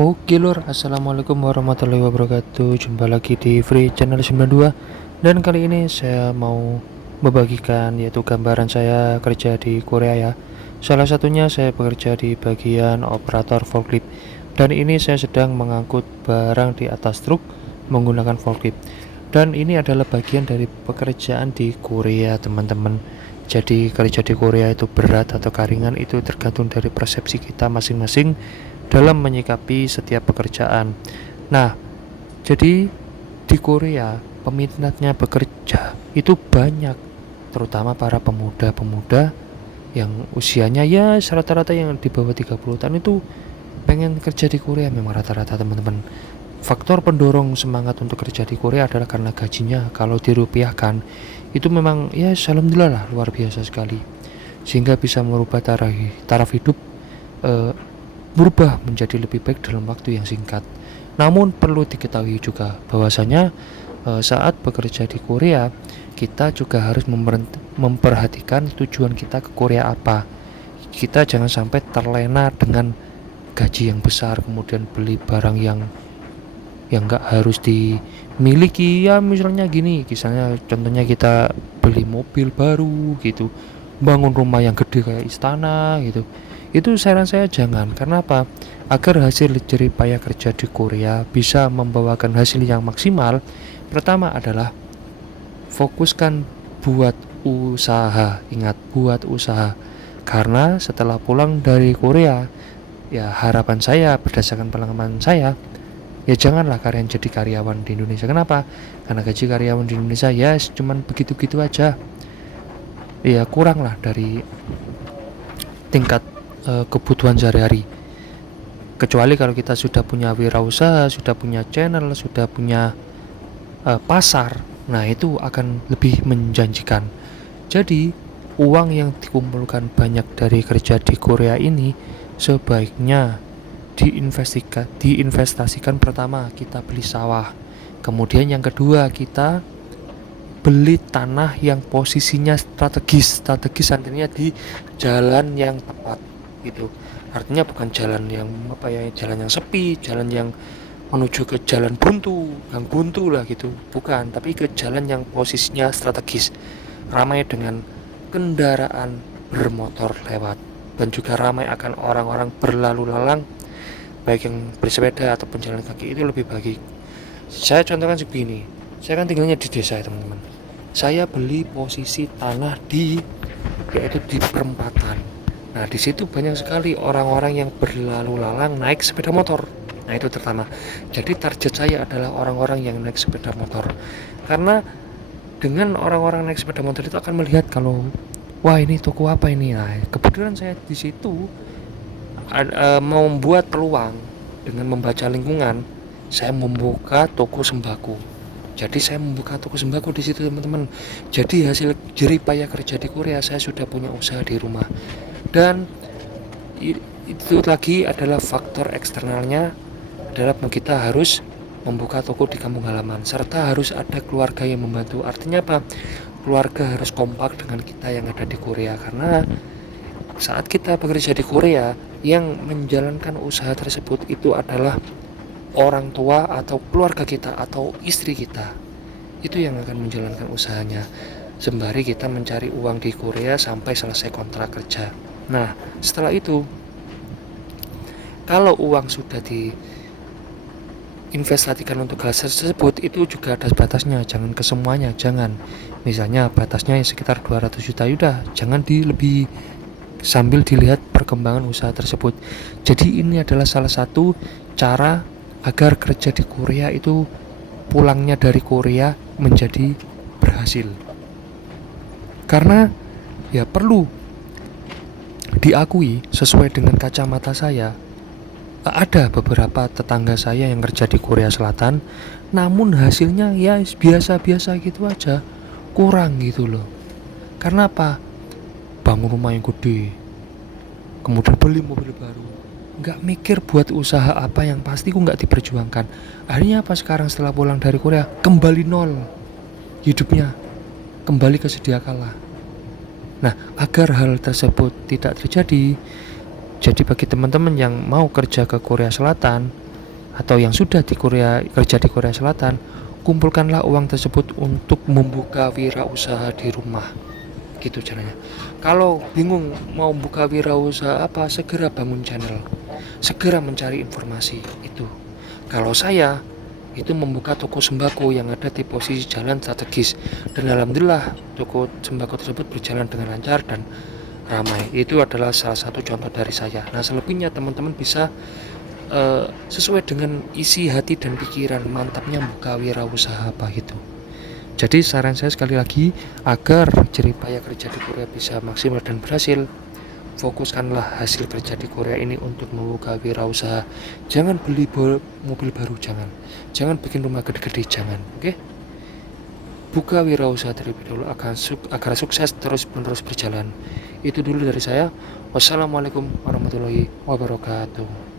Oke lur, assalamualaikum warahmatullahi wabarakatuh. Jumpa lagi di Free Channel 92. Dan kali ini saya mau membagikan yaitu gambaran saya kerja di Korea ya. Salah satunya saya bekerja di bagian operator forklift. Dan ini saya sedang mengangkut barang di atas truk menggunakan forklift. Dan ini adalah bagian dari pekerjaan di Korea, teman-teman. Jadi kerja di Korea itu berat atau ringan itu tergantung dari persepsi kita masing-masing dalam menyikapi setiap pekerjaan. Nah, jadi di Korea peminatnya bekerja itu banyak, terutama para pemuda-pemuda yang usianya ya rata-rata yang di bawah 30 tahun itu pengen kerja di Korea memang rata-rata, teman-teman. Faktor pendorong semangat untuk kerja di Korea adalah karena gajinya kalau dirupiahkan itu memang ya alhamdulillah lah luar biasa sekali, sehingga bisa merubah taraf hidup eh, berubah menjadi lebih baik dalam waktu yang singkat. Namun perlu diketahui juga bahwasanya saat bekerja di Korea kita juga harus memperhatikan tujuan kita ke Korea apa. Kita jangan sampai terlena dengan gaji yang besar kemudian beli barang yang nggak harus dimiliki ya, misalnya gini, misalnya contohnya kita beli mobil baru gitu, bangun rumah yang gede kayak istana gitu. Itu saran saya jangan. Karena apa? Agar hasil jerih payah kerja di Korea bisa membawakan hasil yang maksimal, pertama adalah fokuskan buat usaha. Ingat, buat usaha. Karena setelah pulang dari Korea, ya harapan saya berdasarkan pengalaman saya, ya janganlah kalian jadi karyawan di Indonesia. Kenapa? Karena gaji karyawan di Indonesia ya cuman begitu-begitu aja. Ya kurang lah dari tingkat kebutuhan sehari-hari. Kecuali kalau kita sudah punya wirausaha, sudah punya channel, sudah punya pasar, nah itu akan lebih menjanjikan. Jadi uang yang dikumpulkan banyak dari kerja di Korea ini sebaiknya diinvestasikan. Pertama kita beli sawah, kemudian yang kedua kita beli tanah yang posisinya strategis artinya di jalan yang tepat gitu. Artinya bukan jalan yang apa ya, jalan yang sepi, jalan yang menuju ke jalan buntu, gang buntu lah gitu, bukan, tapi ke jalan yang posisinya strategis, ramai dengan kendaraan bermotor lewat, dan juga ramai akan orang-orang berlalu lalang, baik yang bersepeda ataupun jalan kaki, itu lebih baik. Saya contohkan begini, saya kan tinggalnya di desa ya teman-teman. Saya beli posisi tanah yaitu di perempatan. Nah di situ banyak sekali orang-orang yang berlalu lalang naik sepeda motor. Nah itu pertama. Jadi target saya adalah orang-orang yang naik sepeda motor. Karena dengan orang-orang naik sepeda motor itu akan melihat kalau wah ini toko apa ini. Nah kebetulan saya di situ mau membuat peluang dengan membaca lingkungan. Saya membuka toko sembako. Jadi saya membuka toko sembako di situ teman-teman. Jadi hasil jerih payah kerja di Korea, saya sudah punya usaha di rumah. Dan itu lagi adalah faktor eksternalnya adalah kita harus membuka toko di kampung halaman, serta harus ada keluarga yang membantu. Artinya apa? Keluarga harus kompak dengan kita yang ada di Korea, karena saat kita bekerja di Korea yang menjalankan usaha tersebut itu adalah orang tua atau keluarga kita atau istri kita, itu yang akan menjalankan usahanya sembari kita mencari uang di Korea sampai selesai kontrak kerja. Nah setelah itu kalau uang sudah diinvestasikan untuk hal tersebut, itu juga ada batasnya, jangan kesemuanya, jangan. Misalnya batasnya sekitar 200 juta, udah jangan lebih, sambil dilihat perkembangan usaha tersebut. Jadi ini adalah salah satu cara agar kerja di Korea itu pulangnya dari Korea menjadi berhasil. Karena ya perlu diakui, sesuai dengan kacamata saya, ada beberapa tetangga saya yang kerja di Korea Selatan, namun hasilnya ya biasa-biasa gitu aja, kurang gitu loh. Karena apa? Bangun rumah yang gede, kemudian beli mobil baru, nggak mikir buat usaha apa yang pasti ku nggak diperjuangkan. Akhirnya apa, sekarang setelah pulang dari Korea kembali nol hidupnya, kembali ke sedia kala. Nah agar hal tersebut tidak terjadi, jadi bagi teman-teman yang mau kerja ke Korea Selatan, atau yang sudah kerja di Korea Selatan, kumpulkanlah uang tersebut untuk membuka wirausaha di rumah. Gitu caranya. Kalau bingung mau buka wirausaha apa, segera bangun channel. Segera mencari informasi itu. Kalau saya itu membuka toko sembako yang ada di posisi jalan strategis, dan alhamdulillah toko sembako tersebut berjalan dengan lancar dan ramai. Itu adalah salah satu contoh dari saya. Nah, selebihnya teman-teman bisa sesuai dengan isi hati dan pikiran mantapnya buka wirausaha apa gitu. Jadi saran saya sekali lagi, agar jeripaya kerja di Korea bisa maksimal dan berhasil, fokuskanlah hasil kerja di Korea ini untuk membuka wirausaha. Jangan beli mobil baru, jangan bikin rumah gede-gede, jangan. Oke? Buka wirausaha terlebih dahulu agar sukses terus menerus berjalan. Itu dulu dari saya. Wassalamualaikum warahmatullahi wabarakatuh.